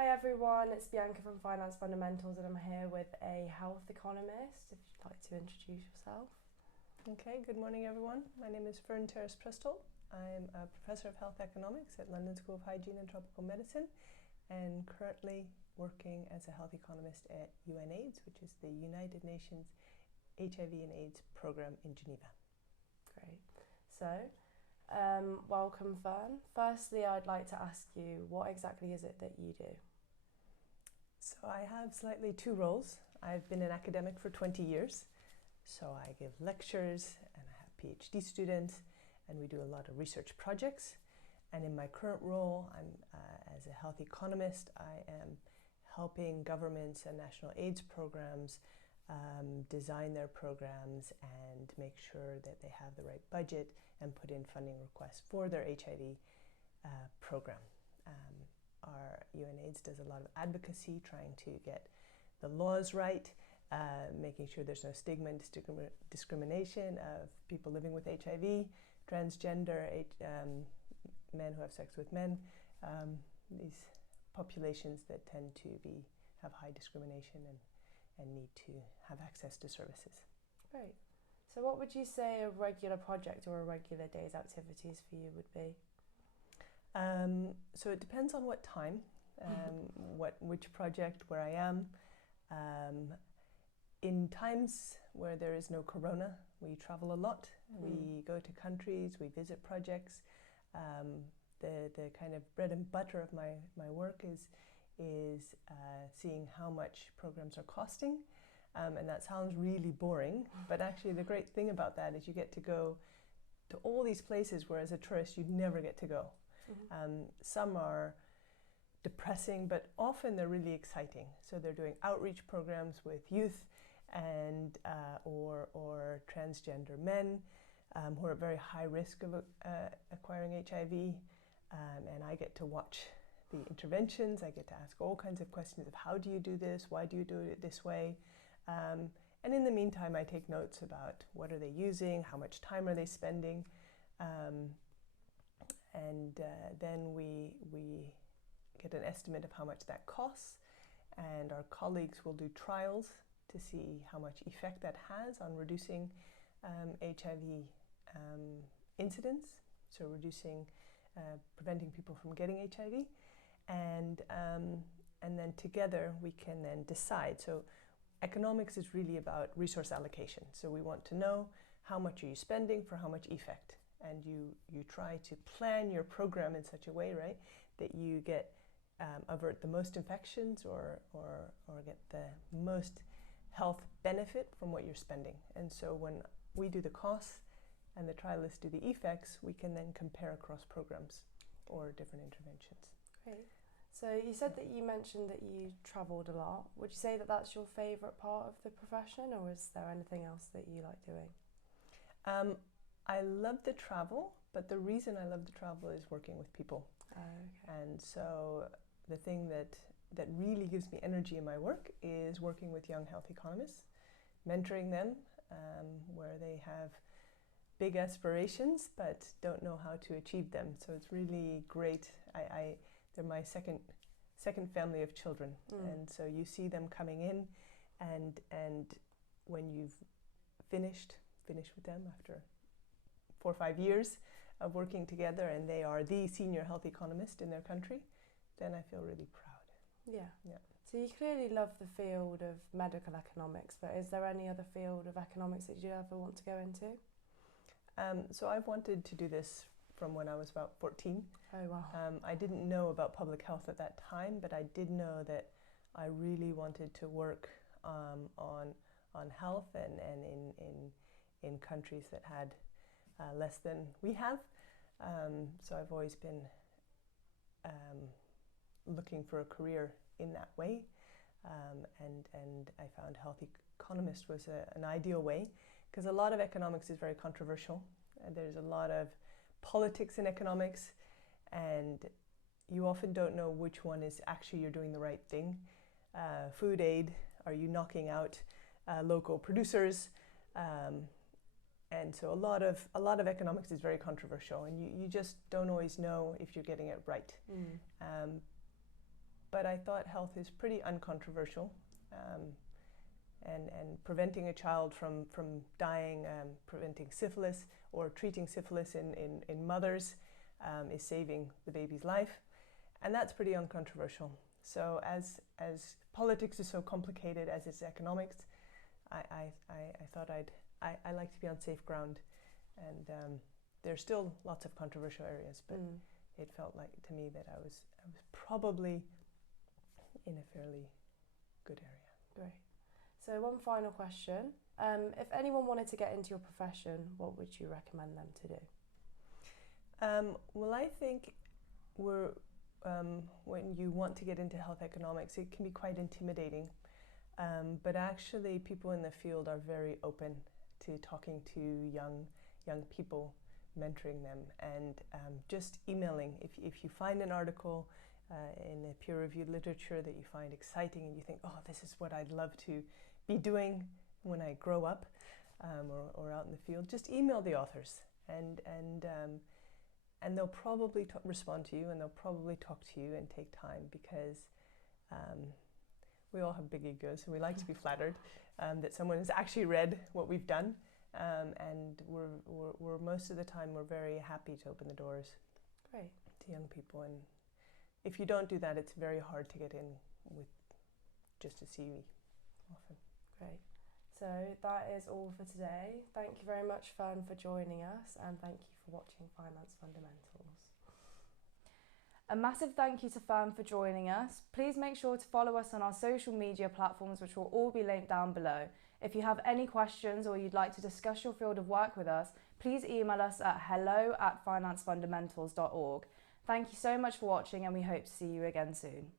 Hi everyone, it's Bianca from Finance Fundamentals and I'm here with a health economist. If you'd like to introduce yourself. Okay, good morning everyone. My name is Fern Terris-Prestholt. I'm a professor of Health Economics at London School of Hygiene and Tropical Medicine and currently working as a health economist at UNAIDS, which is the United Nations HIV and AIDS program in Geneva. Great. So, welcome Fern. Firstly, I'd like to ask you, what exactly is it that you do? So I have slightly two roles. I've been an academic for 20 years. So I give lectures and I have PhD students and we do a lot of research projects. And in my current role, as a health economist, I am helping governments and national AIDS programs design their programs and make sure that they have the right budget and put in funding requests for their HIV program. Our UNAIDS does a lot of advocacy, trying to get the laws right, making sure there's no stigma and discrimination of people living with HIV, transgender, men who have sex with men, these populations that tend to have high discrimination and need to have access to services. Great. So what would you say a regular project or a regular day's activities for you would be? So it depends on what time, which project, where I am. In times where there is no corona, we travel a lot. We go to countries, we visit projects. The kind of bread and butter of my work is seeing how much programs are costing. And that sounds really boring, but actually the great thing about that is you get to go to all these places where as a tourist you'd never get to go. Some are depressing, but often they're really exciting. So they're doing outreach programs with youth and or transgender men who are at very high risk of acquiring HIV. And I get to watch the interventions. I get to ask all kinds of questions of how do you do this? Why do you do it this way? And in the meantime, I take notes about what are they using, how much time are they spending, and then we get an estimate of how much that costs, and our colleagues will do trials to see how much effect that has on reducing HIV incidence, so preventing people from getting HIV, and then together we can then decide. So economics is really about resource allocation. So we want to know how much are you spending for how much effect. And you try to plan your program in such a way, right, that you get avert the most infections or get the most health benefit from what you're spending. And so when we do the costs and the trialists do the effects, we can then compare across programs or different interventions. Great. So you said that you mentioned that you travelled a lot. Would you say that that's your favourite part of the profession, or is there anything else that you like doing? I love the travel, but the reason I love the travel is working with people. Okay. And so the thing that really gives me energy in my work is working with young health economists, mentoring them where they have big aspirations but don't know how to achieve them. So it's really great. They're my second family of children, and so you see them coming in, and when you've finished with them after 4 or 5 years of working together and they are the senior health economist in their country, then I feel really proud. Yeah. Yeah. So you clearly love the field of medical economics, but is there any other field of economics that you ever want to go into? So I've wanted to do this from when I was about 14. Oh wow. I didn't know about public health at that time, but I did know that I really wanted to work on health and in countries that had less than we have. So I've always been looking for a career in that way, and I found Health Economist was an ideal way, because a lot of economics is very controversial. There's a lot of politics in economics, and you often don't know which one is actually you're doing the right thing. Food aid, are you knocking out local producers? And so a lot of economics is very controversial, and you just don't always know if you're getting it right. but I thought health is pretty uncontroversial. And preventing a child from dying, preventing syphilis or treating syphilis in mothers is saving the baby's life. And that's pretty uncontroversial. So as politics is so complicated as is economics, I thought I like to be on safe ground. And there's still lots of controversial areas, but it felt like to me that I was probably in a fairly good area. Great. So one final question. If anyone wanted to get into your profession, what would you recommend them to do? Well, I think when you want to get into health economics, it can be quite intimidating. But actually, people in the field are very open to talking to young people, mentoring them, and just emailing. If you find an article in the peer-reviewed literature that you find exciting and you think, oh, this is what I'd love to be doing when I grow up, or out in the field, just email the authors, and they'll probably respond to you, and they'll probably talk to you and take time, because we all have big egos and we like to be flattered that someone has actually read what we've done, and we're most of the time we're very happy to open the doors Great. to young people. And if you don't do that, it's very hard to get in with just a CV often. Great. So that is all for today. Thank you very much, Fern, for joining us, and thank you for watching Finance Fundamentals. A massive thank you to Fern for joining us. Please make sure to follow us on our social media platforms, which will all be linked down below. If you have any questions or you'd like to discuss your field of work with us, please email us at hello@financefundamentals.org. Thank you so much for watching, and we hope to see you again soon.